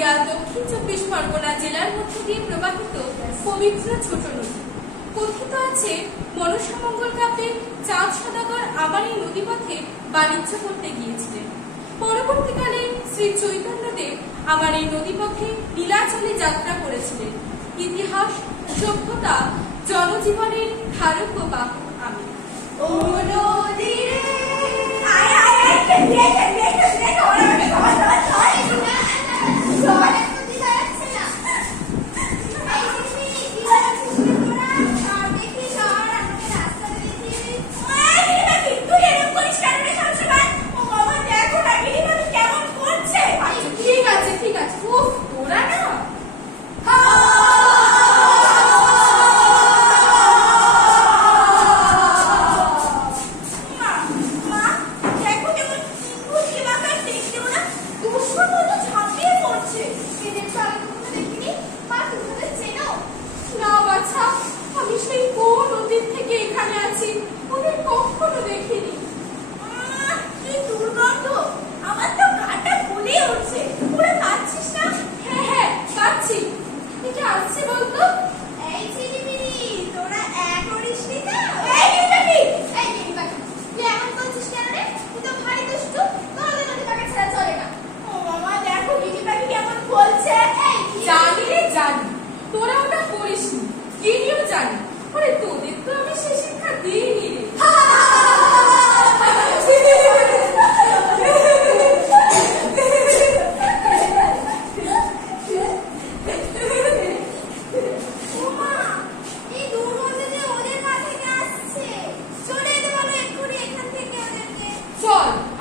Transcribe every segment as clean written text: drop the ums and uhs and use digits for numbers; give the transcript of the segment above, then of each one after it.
পুরুলিয়া দক্ষিণ 24 পরগনা জেলার মধ্য দিয়ে প্রবাহিত পবিত্র ছোট নদী। কথিত আছে মনসামঙ্গল কাপে চাঁদ সদাগর আমার এই নদীপথে বাণিজ্য করতে গিয়েছিলেন। পরবর্তীকালে শ্রী চৈতন্যদেব আমার এই নদীপথে নীলাচলে যাত্রা করেছিলেন। ইতিহাস, সভ্যতা, জনজীবনের ধারক ও বাহক আমি। ও নদী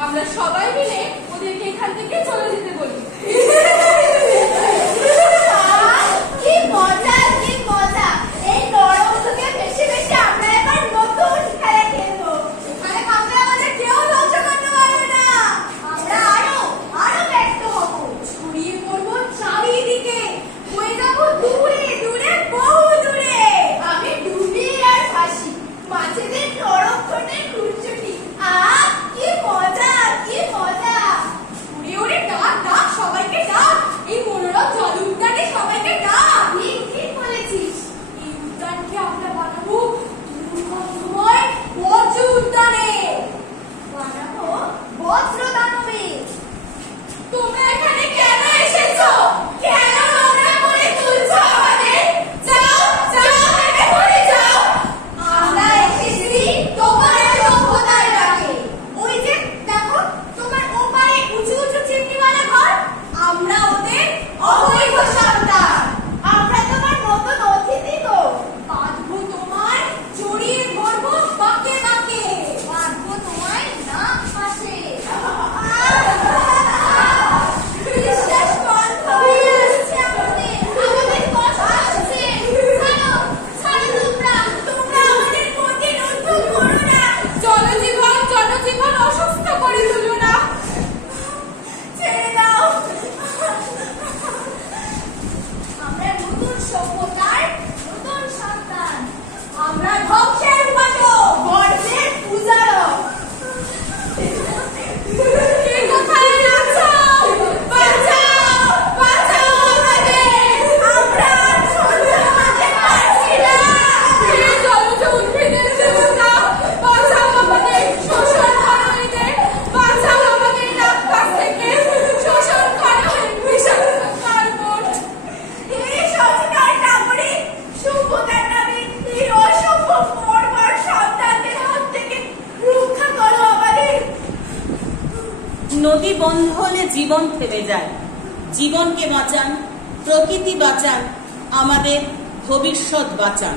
আমরা সবাই মিলে ওদেরকে এখান থেকে চলে যেতে বলি। কি মজা, কি মজা! এই নরম থেকে বেশি বেশি আমরা এবার নতুন খেলা খেলবো। এখানে আমরা আমাদের কেউ ধ্বংস করতে পারবে না। আমরা আরো ব্যস্ত হব, ছড়িয়ে পড়বো চারিদিকে, হয়ে যাবো দূরে দূরে, বহু দূরে। আমি ডুবি আর ভাসি মাছেদের নরক্ষণের খুঁজছুটি। কি মজা, কি মজা! উড়ে উড়ে ডাক ডাক সবাইকে ডাক, এই মনোরম জল উদ্যানে সবাইকে ডাক। ঠিক বলেছিস, এই উদ্যানকে আমরা বানাবো দুর্গন্ধময় বজ্র উদ্যানে, বানাবো বজ্র দানবে। তোমরা এখানে কেন এসেছো? কেন নোংরা করে তুলছো আমাদের? যাও যাও, এখানে যাও। আমরা এসেছি তোমার সভ্যতার ডাকে। ওই যে দেখো, তোমার ওপারে উঁচু উঁচু চিমনিওয়ালা ঘর, আমরা ওদের অবৈধ সন্তান। আমরা তোমার নতুন অতিথি তো, বাঁধবো তোমায় জড়িয়ে ধরবো বাঁকে বাঁকে, বাঁধবো তোমায় নাক পাশে। বিশ্বাস বন্ধ হয়ে আসছে আমাদের, আমাদের কষ্ট আসছে। ছাড়ো ছাড়ো, তোমরা আমাদের ক্ষতি নতুন করো না। জনজীবন অসুস্থ করে তুলো না, ছেড়ে দাও। আমরা নতুন সভ্যতার নতুন সন্তান, আমরা ধ্বংসের উপাসক, গর্বের পূজারক। কোথায় আছো? বাঁচাও, বাঁচাও আমাদের, আমরা আর সহ্য করতে পারছি না। জলজ উদ্ভিদের দেবতা, বাঁচাও আমাদের, শোষণ করো এদের, বাঁচাও আমাদের নাক কাছ থেকে, শোষণ করো বিষাক্ত কার্বন। এই সচেতন নাগরিক, সভ্যতার নামে এই অসভ্য বর্বর সন্তানদের হাত থেকে রক্ষা করো আমাদের। নদী বন্ধ হলে জীবন থেমে যায়। জীবনকে বাঁচান, প্রকৃতি বাঁচান, আমাদের ভবিষ্যৎ বাঁচান।